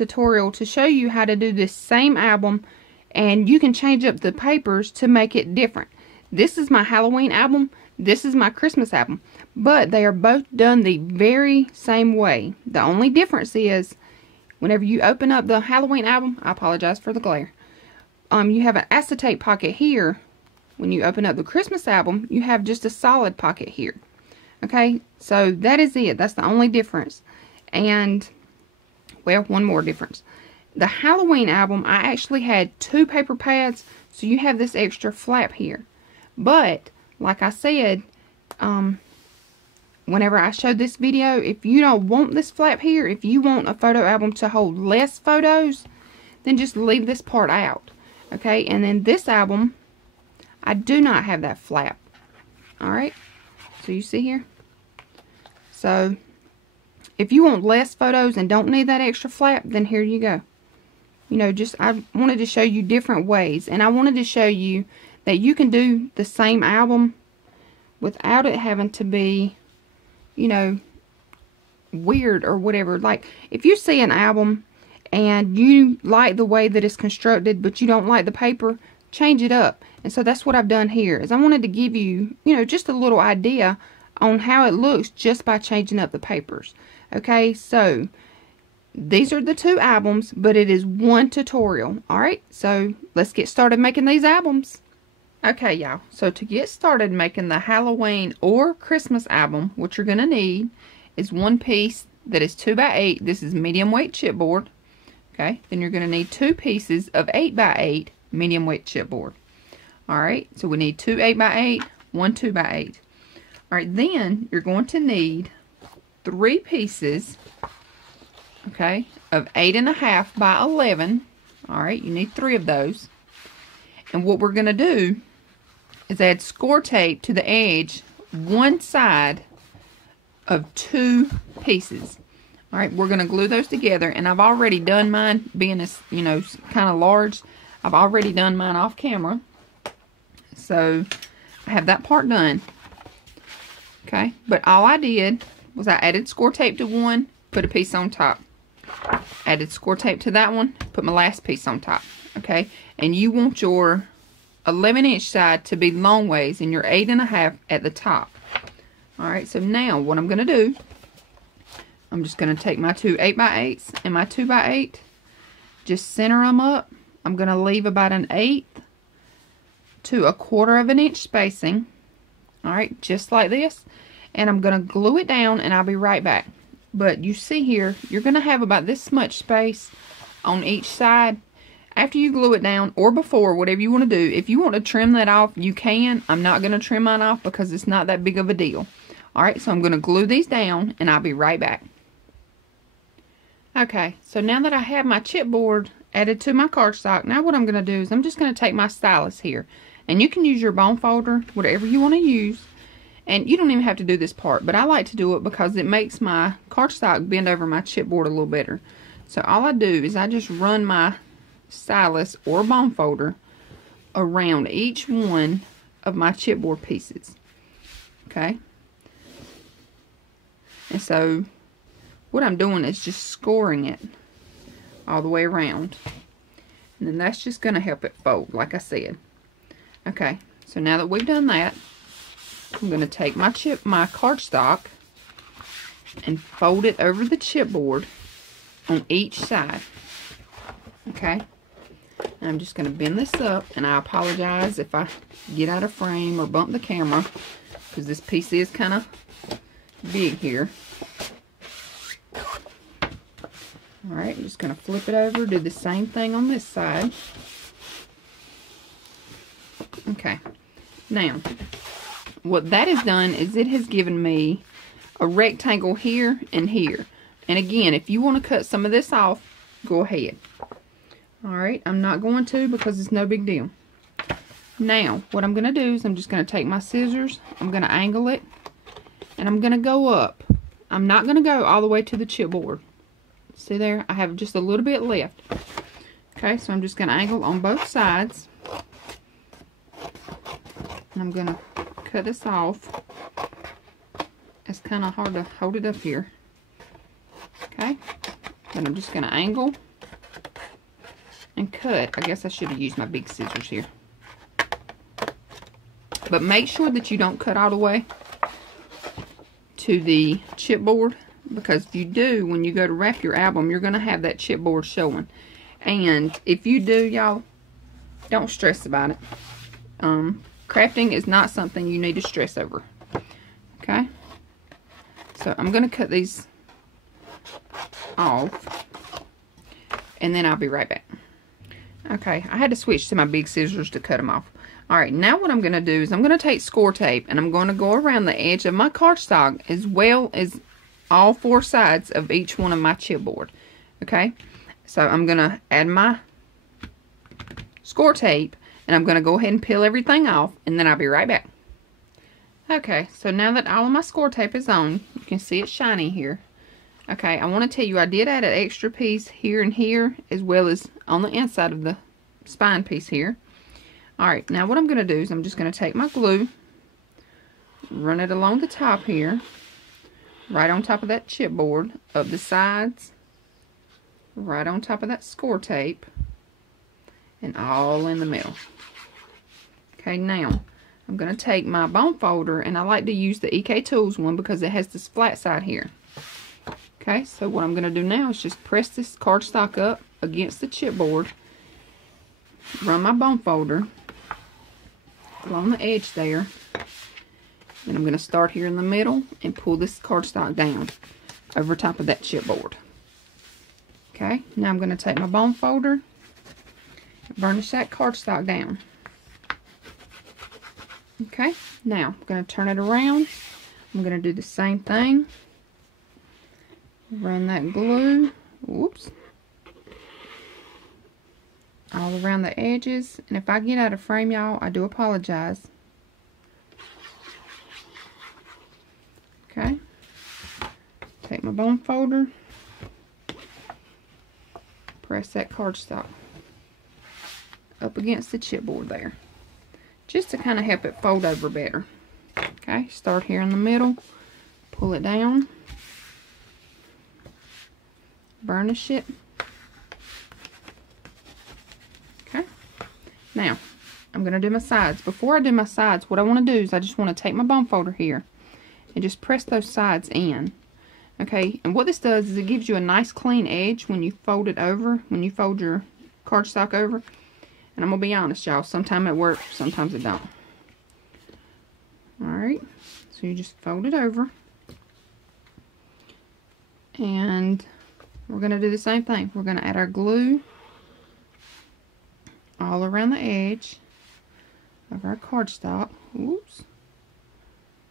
tutorial to show you how to do this same album, and you can change up the papers to make it different. This is my Halloween album. This is my Christmas album. But they are both done the very same way. The only difference is whenever you open up the Halloween album, I apologize for the glare. You have an acetate pocket here. When you open up the Christmas album, you have just a solid pocket here. Okay, so that is it. That's the only difference. And, well, one more difference. The Halloween album, I actually had 2 paper pads, so you have this extra flap here. But, like I said, whenever I showed this video, if you don't want this flap here, if you want a photo album to hold less photos, then just leave this part out. Okay, and then this album, I do not have that flap. Alright, so you see here? So, if you want less photos and don't need that extra flap, then here you go. You know, I wanted to show you different ways. And I wanted to show you that you can do the same album without it having to be, you know, weird or whatever. Like, if you see an album and you like the way that it's constructed, but you don't like the paper, change it up. And so that's what I've done here, is I wanted to give you, you know, just a little idea on how it looks just by changing up the papers. Okay, so these are the 2 albums, but it is one tutorial. Alright, so let's get started making these albums. Okay, y'all, so to get started making the Halloween or Christmas album, what you're going to need is one piece that is 2x8. This is medium weight chipboard. Okay, then you're going to need 2 pieces of 8x8 medium weight chipboard. Alright, so we need 2 8x8, 1 2x8. Alright, then you're going to need 3 pieces, okay, of 8.5 by 11. Alright, you need 3 of those. And what we're going to do is add score tape to the edge, one side of 2 pieces. Alright, we're going to glue those together, and I've already done mine, being as, you know, kind of large. I've already done mine off camera. So, I have that part done. Okay, but all I did was I added score tape to one, put a piece on top. Added score tape to that one, put my last piece on top. Okay, and you want your 11-inch side to be long ways and your 8.5 at the top. Alright, so now what I'm going to do, I'm just going to take my 2 8x8s and my 2x8, just center them up. I'm going to leave about 1/8 to 1/4 of an inch spacing. Alright, just like this. And I'm going to glue it down, and I'll be right back. But you see here, you're going to have about this much space on each side. After you glue it down, or before, whatever you want to do. If you want to trim that off, you can. I'm not going to trim mine off because it's not that big of a deal. Alright, so I'm going to glue these down, and I'll be right back. Okay, so now that I have my chipboard added to my cardstock, now what I'm going to do is I'm just going to take my stylus here. And you can use your bone folder, whatever you want to use. And you don't even have to do this part, but I like to do it because it makes my cardstock bend over my chipboard a little better. So all I do is I just run my stylus or bone folder around each one of my chipboard pieces. Okay? And so what I'm doing is just scoring it all the way around. And then that's just going to help it fold, like I said. Okay, so now that we've done that, I'm going to take my cardstock and fold it over the chipboard on each side. Okay, and I'm just going to bend this up, and I apologize if I get out of frame or bump the camera, because this piece is kind of big here. Alright, I'm just going to flip it over, do the same thing on this side. Okay, now, what that has done is it has given me a rectangle here and here. And again, if you want to cut some of this off, go ahead. Alright, I'm not going to because it's no big deal. Now, what I'm going to do is I'm just going to take my scissors, I'm going to angle it, and I'm going to go up. I'm not going to go all the way to the chipboard. See there? I have just a little bit left. Okay, so I'm just going to angle on both sides. And I'm going to cut this off. kind of hard to hold it up here. Okay, then I'm just going to angle and cut. I guess I should have used my big scissors here. But make sure that you don't cut all the way to the chipboard, because if you do, when you go to wrap your album, you're going to have that chipboard showing. And if you do, y'all, don't stress about it. Crafting is not something you need to stress over. Okay? So I'm going to cut these off, and then I'll be right back. Okay, I had to switch to my big scissors to cut them off. Alright, now what I'm going to do is I'm going to take score tape, and I'm going to go around the edge of my cardstock as well as all four sides of each one of my chipboard. Okay? So I'm going to add my score tape, and I'm going to go ahead and peel everything off, and then I'll be right back. Okay, so now that all of my score tape is on, you can see it's shiny here. Okay, I want to tell you I did add an extra piece here and here, as well as on the inside of the spine piece here. Alright, now what I'm going to do is I'm just going to take my glue, run it along the top here, right on top of that chipboard, up the sides, right on top of that score tape, and all in the middle. Okay, now I'm going to take my bone folder, and I like to use the EK Tools one because it has this flat side here. Okay, so what I'm going to do now is just press this cardstock up against the chipboard, run my bone folder along the edge there, and I'm going to start here in the middle and pull this cardstock down over top of that chipboard. Okay, now I'm going to take my bone folder and burnish that cardstock down. Okay, now I'm going to turn it around. I'm going to do the same thing. Run that glue, whoops, all around the edges. And if I get out of frame, y'all, I do apologize. Okay, take my bone folder, press that cardstock up against the chipboard there, just to kind of help it fold over better. Okay, start here in the middle, pull it down, burnish it. Okay, now I'm going to do my sides. Before I do my sides, what I want to do is I just want to take my bone folder here and just press those sides in. Okay, and what this does is it gives you a nice clean edge when you fold it over, when you fold your cardstock over. And I'm going to be honest, y'all, sometimes it works, sometimes it don't. Alright, so you just fold it over. And we're going to do the same thing. We're going to add our glue all around the edge of our cardstock. Oops.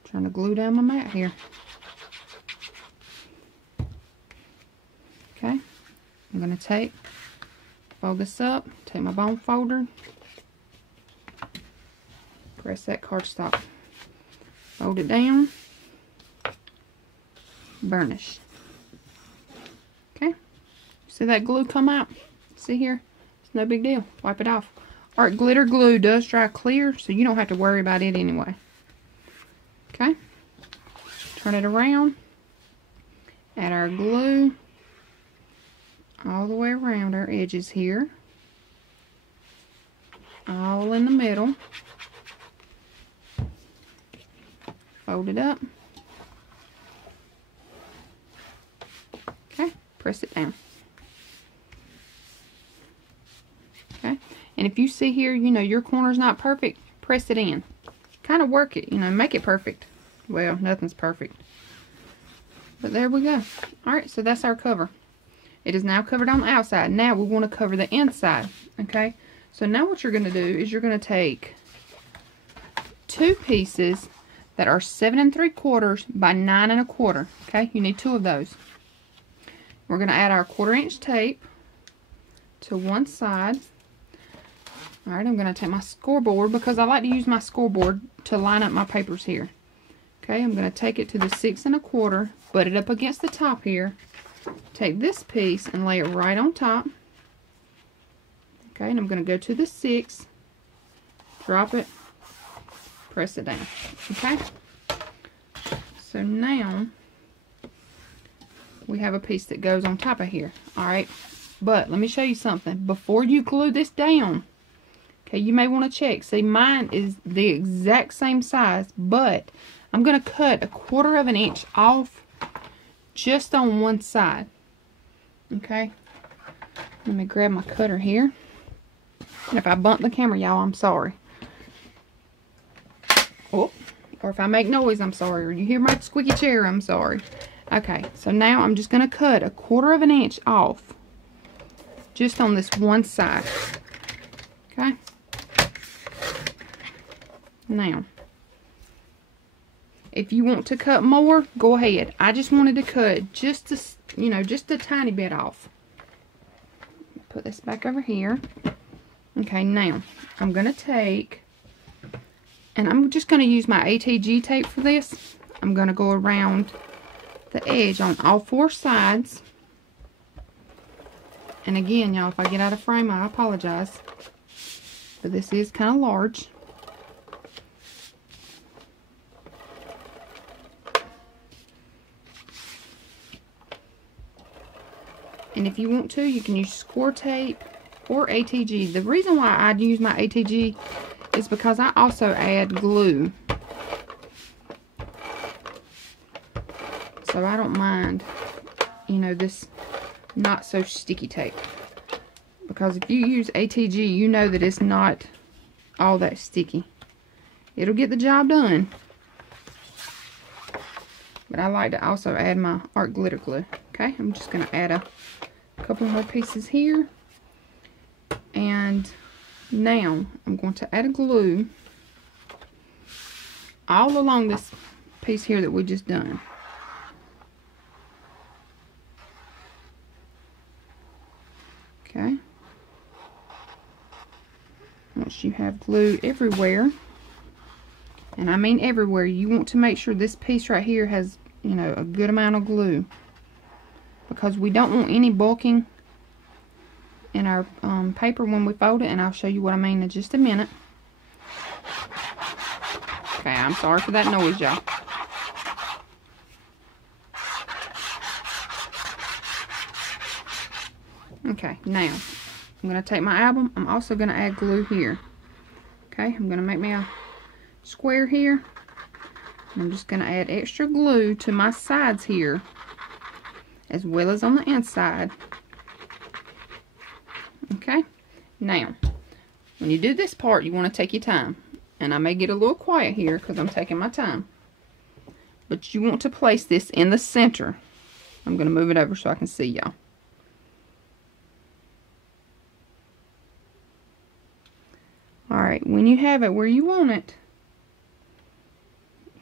Trying to glue down my mat here. Okay. I'm going to fold this up, take my bone folder, press that cardstock, fold it down, burnish. Okay. See that glue come out? See here? It's no big deal. Wipe it off. Alright, glitter glue does dry clear, so you don't have to worry about it anyway. Okay. Turn it around. Add our glue all the way around our edges here. All in the middle. Fold it up. Okay. Press it down. Okay. And if you see here, you know, your corner's not perfect, press it in. Kind of work it, you know, make it perfect. Well, nothing's perfect. But there we go. Alright, so that's our cover. It is now covered on the outside. Now we want to cover the inside. Okay? So now what you're going to do is you're going to take two pieces that are 7 3/4 by 9 1/4. Okay? You need two of those. We're going to add our 1/4 inch tape to one side. Alright, I'm going to take my scoreboard because I like to use my scoreboard to line up my papers here. Okay, I'm going to take it to the 6 1/4, butt it up against the top here. Take this piece and lay it right on top. Okay, and I'm going to go to the 6, drop it, press it down. Okay, so now we have a piece that goes on top of here. Alright, But let me show you something. Before you glue this down, okay, you may want to check. See, mine is the exact same size, but I'm going to cut 1/4 of an inch off just on one side. Okay, let me grab my cutter here. And if I bump the camera, y'all, I'm sorry. Oh, or if I make noise, I'm sorry. Or you hear my squeaky chair, I'm sorry. Okay, so now I'm just going to cut 1/4 of an inch off just on this one side. Okay. Now, if you want to cut more, go ahead. I just wanted to cut just a tiny bit off. Put this back over here. Okay, now I'm going to take, and I'm just going to use my ATG tape for this. I'm going to go around the edge on all 4 sides. And again, y'all, if I get out of frame, I apologize. But this is kind of large. And if you want to, you can use score tape or ATG. The reason why I use my ATG is because I also add glue. So I don't mind, you know, this not so sticky tape. Because if you use ATG, you know that it's not all that sticky. It'll get the job done. But I like to also add my art glitter glue. Okay, I'm just going to add a couple more pieces here. And now I'm going to add a glue all along this piece here that we just done. Okay. Once you have glue everywhere, and I mean everywhere, you want to make sure this piece right here has, you know, a good amount of glue, because we don't want any bulking in our paper when we fold it, and I'll show you what I mean in just a minute. Okay, I'm sorry for that noise, y'all. Okay, now I'm going to take my album. I'm also going to add glue here. Okay, I'm going to make me a square here. I'm just going to add extra glue to my sides here, as well as on the inside. Okay, now when you do this part, you want to take your time. And I may get a little quiet here because I'm taking my time. But you want to place this in the center. I'm going to move it over so I can see y'all. Alright, when you have it where you want it,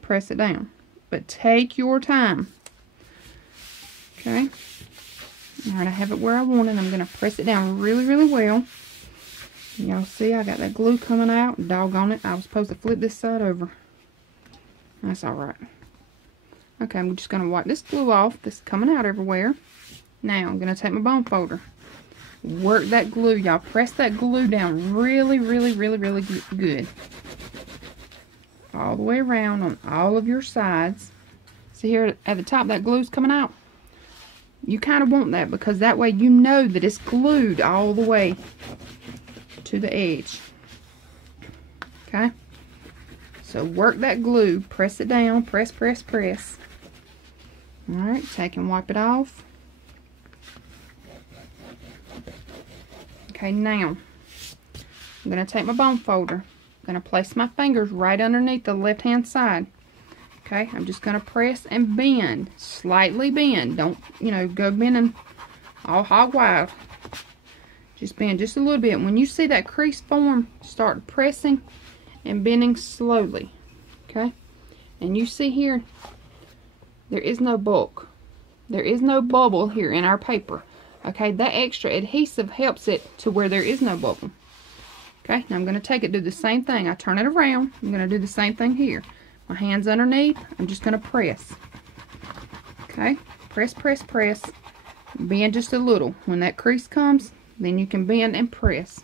press it down. But take your time. Okay. Alright, I have it where I want it. I'm going to press it down really, really well. Y'all see I got that glue coming out. Doggone it, I was supposed to flip this side over. That's alright. Okay, I'm just going to wipe this glue off. This is coming out everywhere. Now, I'm going to take my bone folder. Work that glue, y'all. Press that glue down really, really, really, really good. All the way around on all of your sides. See here at the top, that glue's coming out. You kind of want that because that way you know that it's glued all the way to the edge. Okay? So work that glue. Press it down. Press, press, press. Alright, take and wipe it off. Okay, now I'm going to take my bone folder. I'm going to place my fingers right underneath the left hand side. Okay, I'm just going to press and bend. Slightly bend. Don't, you know, go bending all hog wild. Just bend just a little bit. When you see that crease form, start pressing and bending slowly. Okay, and you see here, there is no bulk. There is no bubble here in our paper. Okay, that extra adhesive helps it to where there is no bubble. Okay, now I'm going to take it, do the same thing. I turn it around. I'm going to do the same thing here. My hand's underneath. I'm just going to press. Okay, press, press, press. Bend just a little. When that crease comes, then you can bend and press.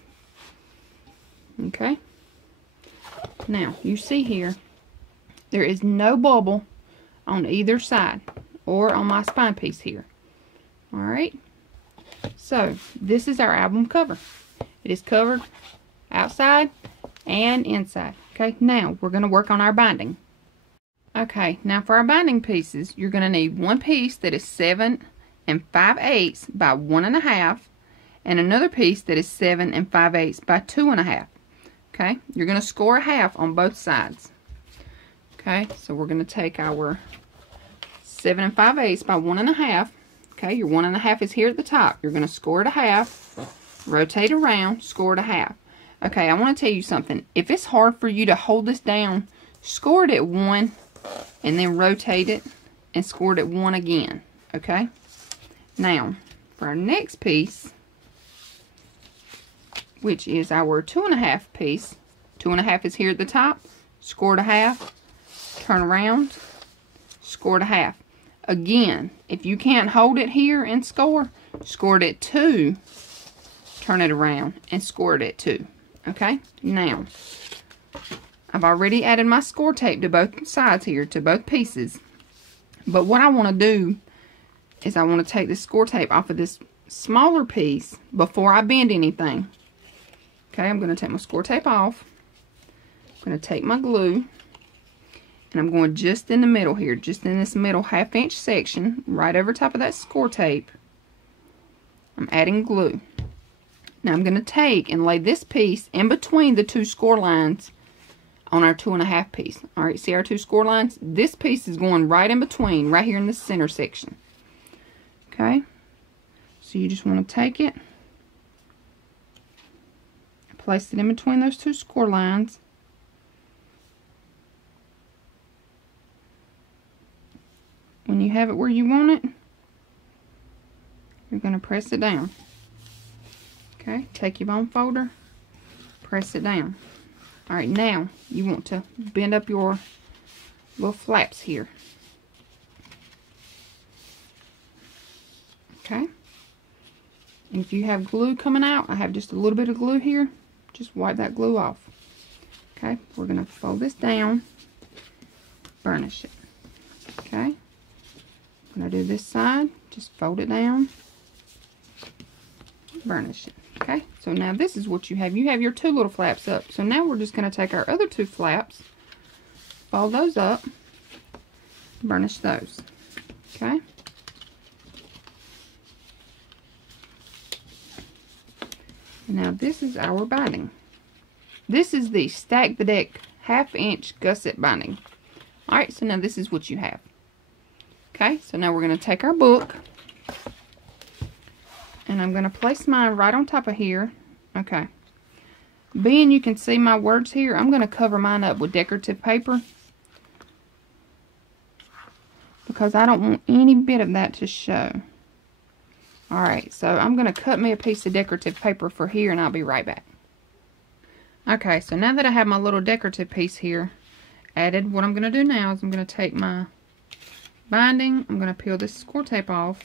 Okay. Now, you see here, there is no bubble on either side or on my spine piece here. Alright. So this is our album cover. It is covered outside and inside. Okay, now we're going to work on our binding. Okay, now for our binding pieces, you're going to need one piece that is 7 5/8 by 1 1/2, and another piece that is 7 5/8 by 2 1/2. Okay, you're going to score a half on both sides. Okay, so we're going to take our 7 5/8 by 1 1/2. Okay, your 1 1/2 is here at the top. You're going to score it a half, rotate around, score it a half. Okay, I want to tell you something. If it's hard for you to hold this down, score it at 1 and then rotate it and score it at 1 again. Okay, now for our next piece, which is our 2 1/2 piece, 2 1/2 is here at the top, score it a half, turn around, score it a half. Again, if you can't hold it here and score it at 2, turn it around and score it at 2. Okay, now I've already added my score tape to both sides here, to both pieces. But what I want to do is I want to take this score tape off of this smaller piece before I bend anything. Okay, I'm going to take my score tape off. I'm going to take my glue. And I'm going just in the middle here, just in this middle 1/2 inch section, right over top of that score tape. I'm adding glue. Now I'm going to take and lay this piece in between the two score lines on our 2 1/2 piece. Alright, see our two score lines? This piece is going right in between, right here in the center section. Okay, so you just want to take it, place it in between those two score lines. When you have it where you want it, you're going to press it down. Okay, take your bone folder, press it down. Alright, now you want to bend up your little flaps here. Okay, and if you have glue coming out, I have just a little bit of glue here, just wipe that glue off. Okay, we're going to fold this down, burnish it. Okay, I'm going to do this side, just fold it down, burnish it. Okay, so now this is what you have. You have your two little flaps up. So now we're just going to take our other two flaps, fold those up, burnish those. Okay. Now this is our binding. This is the Stack the Deck 1/2 inch gusset binding. Alright, so now this is what you have. Okay, so now we're going to take our book. And I'm going to place mine right on top of here. Okay. Being you can see my words here, I'm going to cover mine up with decorative paper. Because I don't want any bit of that to show. Alright, so I'm going to cut me a piece of decorative paper for here and I'll be right back. Okay, so now that I have my little decorative piece here added, what I'm going to do now is I'm going to take my binding, I'm going to peel this score tape off.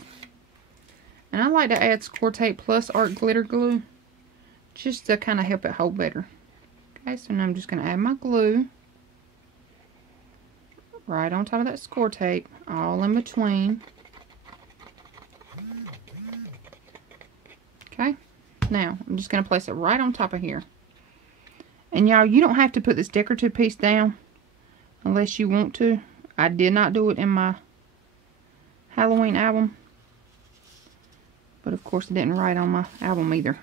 And I like to add score tape plus art glitter glue just to kind of help it hold better. Okay, so now I'm just going to add my glue right on top of that score tape, all in between. Okay, now I'm just going to place it right on top of here. And y'all, you don't have to put this decorative piece down unless you want to. I did not do it in my Halloween album. But of course it didn't write on my album either.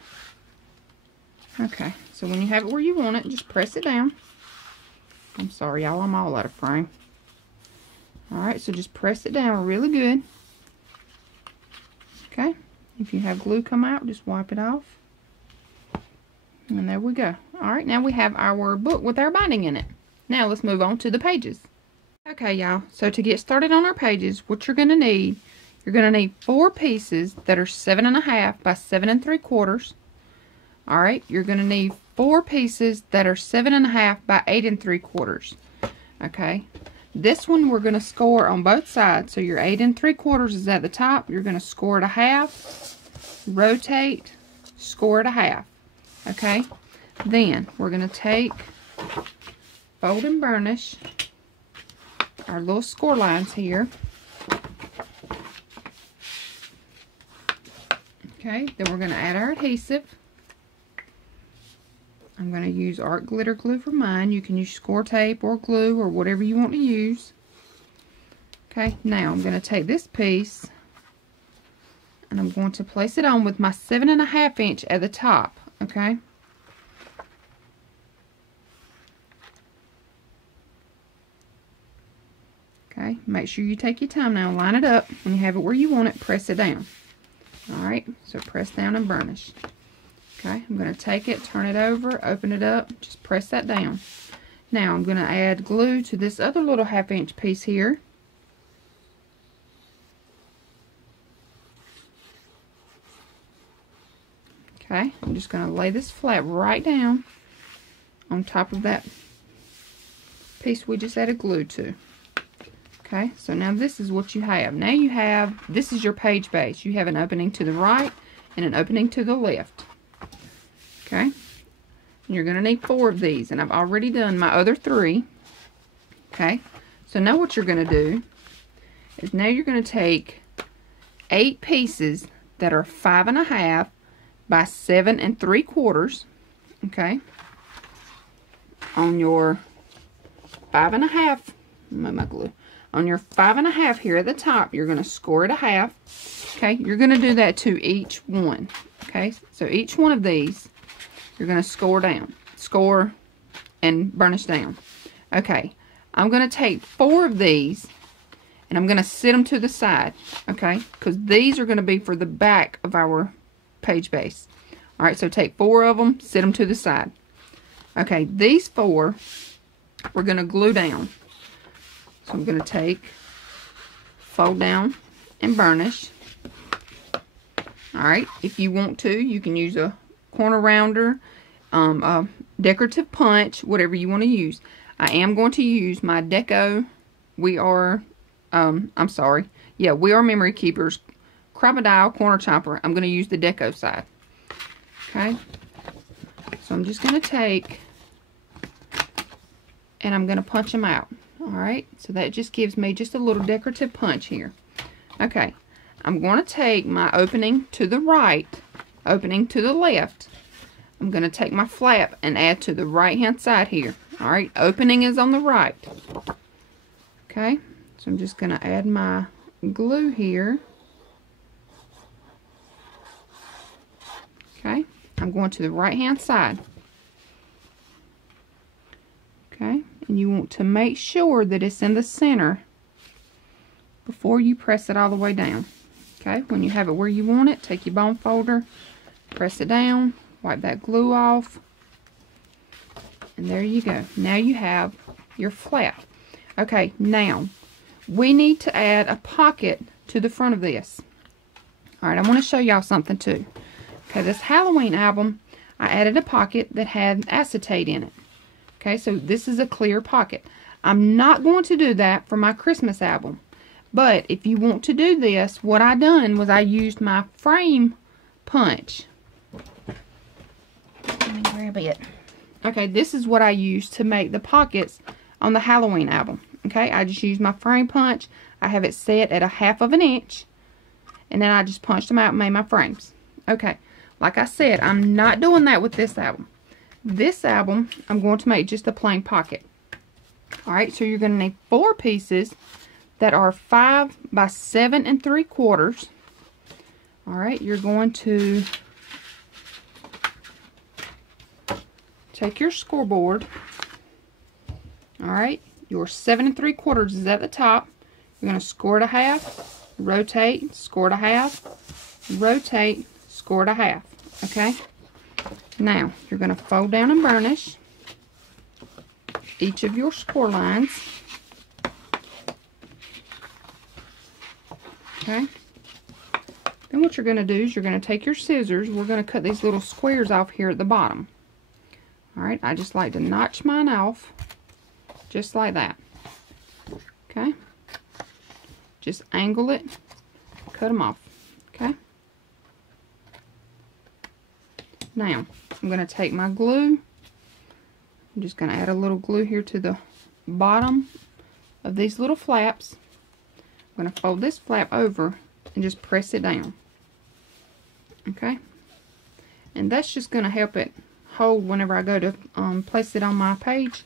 Okay, so when you have it where you want it, just press it down. I'm sorry y'all, I'm all out of frame. Alright, so just press it down really good. Okay, if you have glue come out, just wipe it off. And there we go. Alright, now we have our book with our binding in it. Now let's move on to the pages. Okay y'all, so to get started on our pages, what you're going to need, you're going to need 4 pieces that are 7 1/2 by 7 3/4. Alright, you're going to need 4 pieces that are 7 1/2 by 8 3/4. Okay, this one we're going to score on both sides. So your 8 3/4 is at the top. You're going to score it a half, rotate, score it a half. Okay, then we're going to take, fold and burnish our little score lines here. Okay, then we're going to add our adhesive. I'm going to use art glitter glue for mine. You can use score tape or glue or whatever you want to use. Okay, now I'm going to take this piece and I'm going to place it on with my 7.5 inch at the top. Okay. Okay, make sure you take your time now. Line it up. When you have it where you want it, press it down. Alright, so press down and burnish. Okay, I'm going to take it, turn it over, open it up, just press that down. Now I'm going to add glue to this other little 1/2 inch piece here. Okay, I'm just going to lay this flat right down on top of that piece we just added glue to. Okay, so now this is what you have. Now you have, this is your page base. You have an opening to the right and an opening to the left. Okay, and you're going to need 4 of these, and I've already done my other 3. Okay, so now what you're going to do is now you're going to take 8 pieces that are 5.5 by 7 3/4. Okay, on your 5.5, my glue. On your 5.5 here at the top, you're going to score it a half. Okay, you're going to do that to each one. Okay, so each one of these, you're going to score and burnish down. Okay, I'm going to take 4 of these and I'm going to sit them to the side. Okay, because these are going to be for the back of our page base. Alright, so take 4 of them, sit them to the side. Okay, these 4 we're going to glue down. So I'm going to take, fold down, and burnish. Alright, if you want to, you can use a corner rounder, a decorative punch, whatever you want to use. I am going to use my Deco, We Are Memory Keepers Crocodile Corner Chopper. I'm going to use the Deco side. Okay, so I'm just going to take, and I'm going to punch them out. Alright, so that just gives me just a little decorative punch here. Okay, I'm going to take my opening to the right, opening to the left. I'm going to take my flap and add to the right hand side here. Alright, opening is on the right. Okay, so I'm just going to add my glue here. Okay, I'm going to the right hand side. Okay, and you want to make sure that it's in the center before you press it all the way down. Okay, when you have it where you want it, take your bone folder, press it down, wipe that glue off, and there you go. Now you have your flap. Okay, now we need to add a pocket to the front of this. Alright, I want to show y'all something too. Okay, this Halloween album, I added a pocket that had acetate in it. Okay, so this is a clear pocket. I'm not going to do that for my Christmas album. But if you want to do this, what I done was I used my frame punch. Let me grab it. Okay, this is what I used to make the pockets on the Halloween album. Okay, I just used my frame punch. I have it set at 1/2 inch. And then I just punched them out and made my frames. Okay, like I said, I'm not doing that with this album. This album, I'm going to make just a plain pocket. Alright, so you're going to need 4 pieces that are 5 by 7 3/4. Alright, you're going to take your scoreboard. Alright, your 7 3/4 is at the top. You're going to score it a half, rotate, score it a half, rotate, score it a half. Okay? Now, you're going to fold down and burnish each of your score lines. Okay? Then what you're going to do is you're going to take your scissors. We're going to cut these little squares off here at the bottom. Alright, I just like to notch mine off just like that. Okay? Just angle it, cut them off. Okay? Now, I'm going to take my glue. I'm just going to add a little glue here to the bottom of these little flaps. I'm going to fold this flap over and just press it down. Okay, and that's just going to help it hold whenever I go to place it on my page.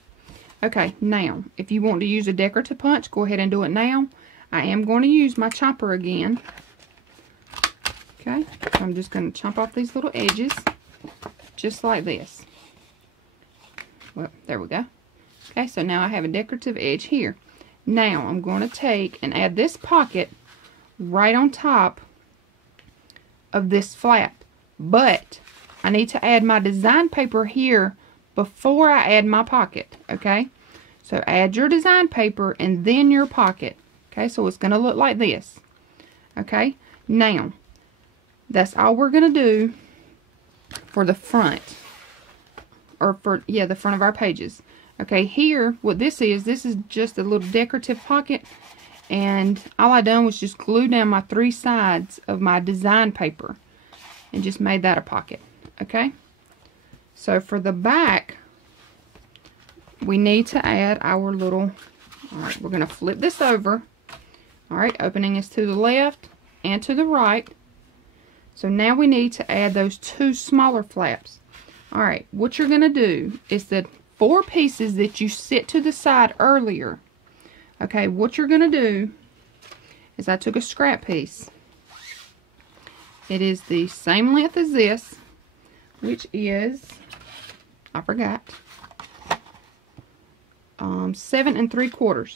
Okay, now if you want to use a decorative punch, go ahead and do it now. I am going to use my chomper again. Okay, so I'm just going to chomp off these little edges just like this. Well, there we go. Okay, so now I have a decorative edge here. Now I'm going to take and add this pocket right on top of this flap, but I need to add my design paper here before I add my pocket. Okay, so add your design paper and then your pocket. Okay, so it's going to look like this. Okay, now that's all we're going to do for the front, or for, yeah, the front of our pages. Okay, here, what this is just a little decorative pocket, and all I done was just glue down my 3 sides of my design paper and just made that a pocket. Okay, so for the back, we need to add our little, alright, we're going to flip this over. Alright, opening is to the left and to the right. So now we need to add those 2 smaller flaps. Alright, what you're going to do is the 4 pieces that you set to the side earlier. Okay, what you're going to do is I took a scrap piece. It is the same length as this, which is, I forgot, 7 3/4.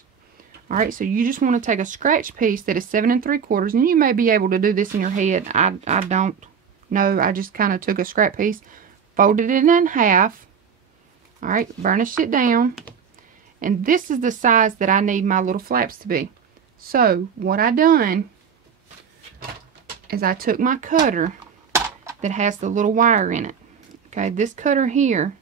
Alright, so you just want to take a scratch piece that is 7 3/4, and you may be able to do this in your head. I don't know. I just kind of took a scrap piece, folded it in half. Alright, burnished it down. And this is the size that I need my little flaps to be. So, what I done is I took my cutter that has the little wire in it. Okay, this cutter here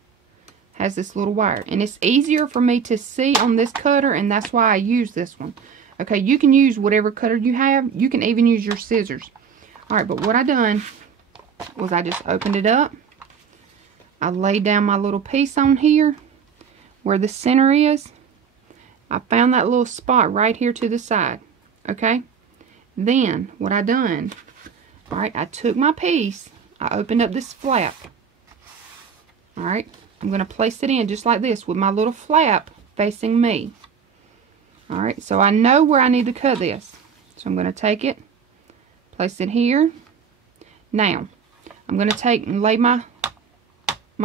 has this little wire. And it's easier for me to see on this cutter, and that's why I use this one. Okay, you can use whatever cutter you have. You can even use your scissors. Alright, but what I done was I just opened it up. I laid down my little piece on here where the center is. I found that little spot right here to the side. Okay, then what I done, alright, I took my piece, I opened up this flap. Alright, I'm going to place it in just like this with my little flap facing me. Alright, so I know where I need to cut this. So I'm going to take it, place it here. Now, I'm going to take and lay my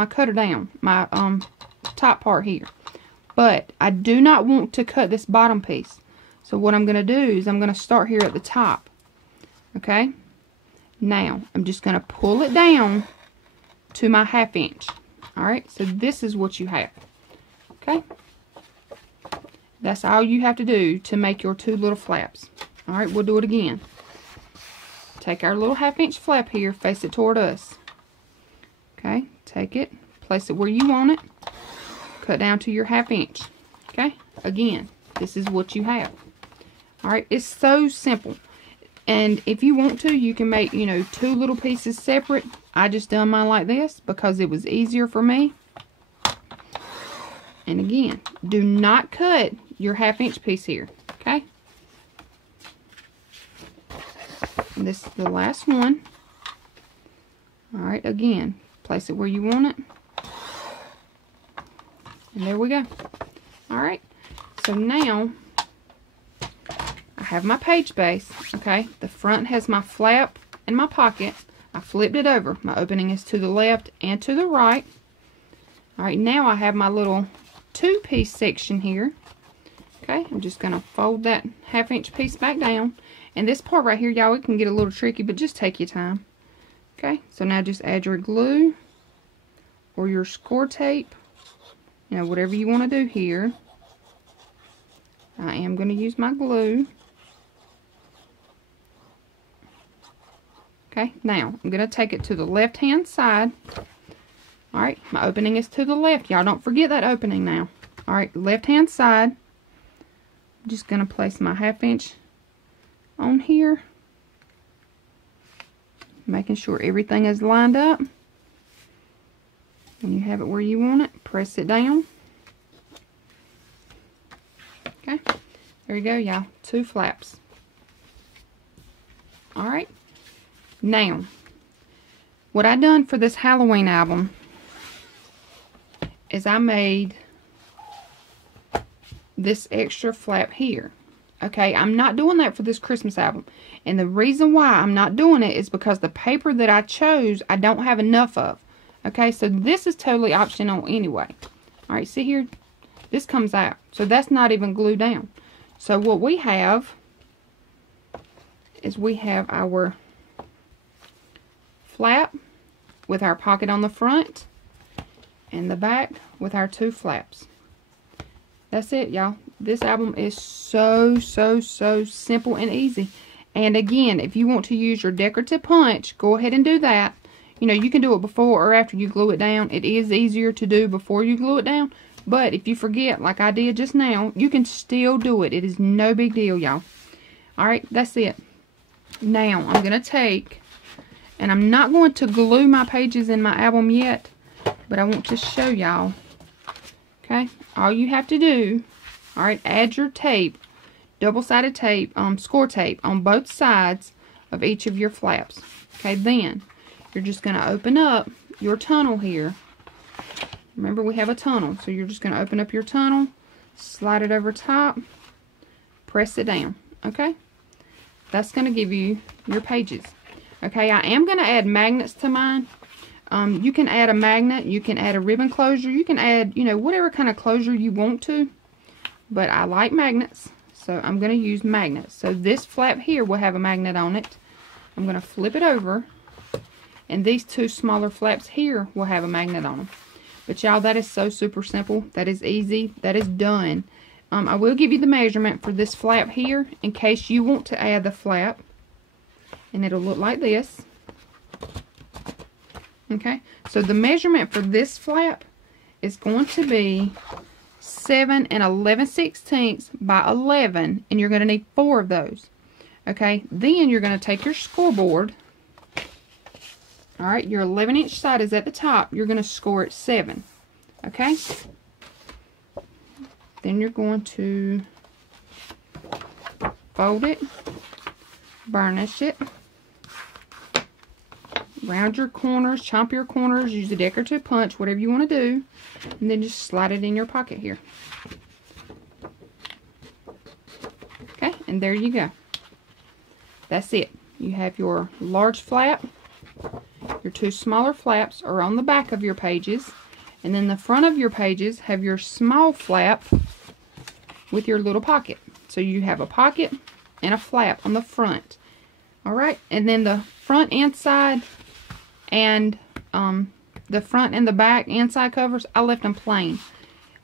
cutter down, my top part here. But I do not want to cut this bottom piece. So what I'm going to do is I'm going to start here at the top. Okay? Now, I'm just going to pull it down to my 1/2 inch. Alright, so this is what you have. Okay? That's all you have to do to make your 2 little flaps. Alright, we'll do it again. Take our little 1/2 inch flap here, face it toward us. Okay, take it, place it where you want it, cut down to your 1/2 inch. Okay, again, this is what you have. Alright, it's so simple. And if you want to, you can make, 2 little pieces separate. I just done mine like this because it was easier for me. And again, do not cut your 1/2 inch piece here. Okay? And this is the last one. Alright, again, place it where you want it. And there we go. Alright, so now I have my page base. Okay, the front has my flap and my pocket. I flipped it over. My opening is to the left and to the right. Alright, now I have my little 2-piece section here. Okay, I'm just going to fold that 1/2 inch piece back down. And this part right here, y'all, it can get a little tricky, but just take your time. Okay, so now just add your glue or your score tape. Whatever you want to do here. I am going to use my glue. Okay, now I'm going to take it to the left hand side. Alright, my opening is to the left. Y'all don't forget that opening now. Alright, left hand side. I'm just going to place my 1/2 inch on here. Making sure everything is lined up. When you have it where you want it, press it down. Okay, there you go, y'all. 2 flaps. Alright, now what I done for this Halloween album is I made this extra flap here. Okay, I'm not doing that for this Christmas album. And the reason why I'm not doing it is because the paper that I chose, I don't have enough of. Okay, so this is totally optional anyway. Alright, see here? This comes out. So that's not even glued down. So what we have is we have our flap with our pocket on the front and the back with our 2 flaps. That's it, y'all. This album is so simple and easy. And again, if you want to use your decorative punch, go ahead and do that. You know, you can do it before or after you glue it down. It is easier to do before you glue it down. But if you forget, like I did just now, you can still do it. It is no big deal, y'all. Alright, that's it. Now, I'm going to take, and I'm not going to glue my pages in my album yet, but I want to show y'all. Okay, all you have to do, alright, add your tape, double-sided tape, score tape on both sides of each of your flaps. Okay, then you're just going to open up your tunnel here. Remember, we have a tunnel, so you're just going to open up your tunnel, slide it over top, press it down. Okay, that's going to give you your pages. Okay, I am going to add magnets to mine. You can add a magnet, you can add a ribbon closure, you can add, you know, whatever kind of closure you want to. But I like magnets, so I'm going to use magnets. So this flap here will have a magnet on it. I'm going to flip it over, and these 2 smaller flaps here will have a magnet on them. But y'all, that is so super simple. That is easy. That is done. I will give you the measurement for this flap here in case you want to add the flap. And it'll look like this. Okay, so the measurement for this flap is going to be 7 11/16 by 11, and you're going to need 4 of those. Okay, then you're going to take your scoreboard. Alright, your 11-inch side is at the top. You're going to score it 7. Okay, then you're going to fold it, burnish it, round your corners, chomp your corners, use a decorative punch, whatever you want to do, and then just slide it in your pocket here. Okay, and there you go. That's it. You have your large flap. Your 2 smaller flaps are on the back of your pages, and then the front of your pages have your small flap with your little pocket. So you have a pocket and a flap on the front. Alright, and then the front inside and the front and the back inside covers, I left them plain.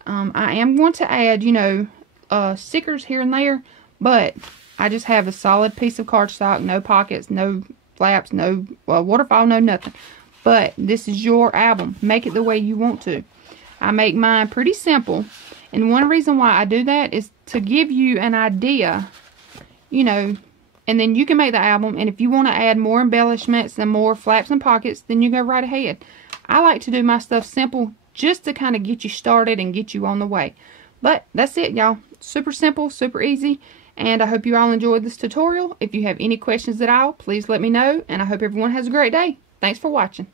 I am going to add, you know, stickers here and there, but I just have a solid piece of cardstock, no pockets, no flaps, no waterfall, no nothing. But this is your album. Make it the way you want to. I make mine pretty simple, and one reason why I do that is to give you an idea, you know, and then you can make the album, and if you want to add more embellishments and more flaps and pockets, then you go right ahead. I like to do my stuff simple just to kind of get you started and get you on the way. But that's it, y'all. Super simple, super easy, and I hope you all enjoyed this tutorial. If you have any questions at all, please let me know, and I hope everyone has a great day. Thanks for watching.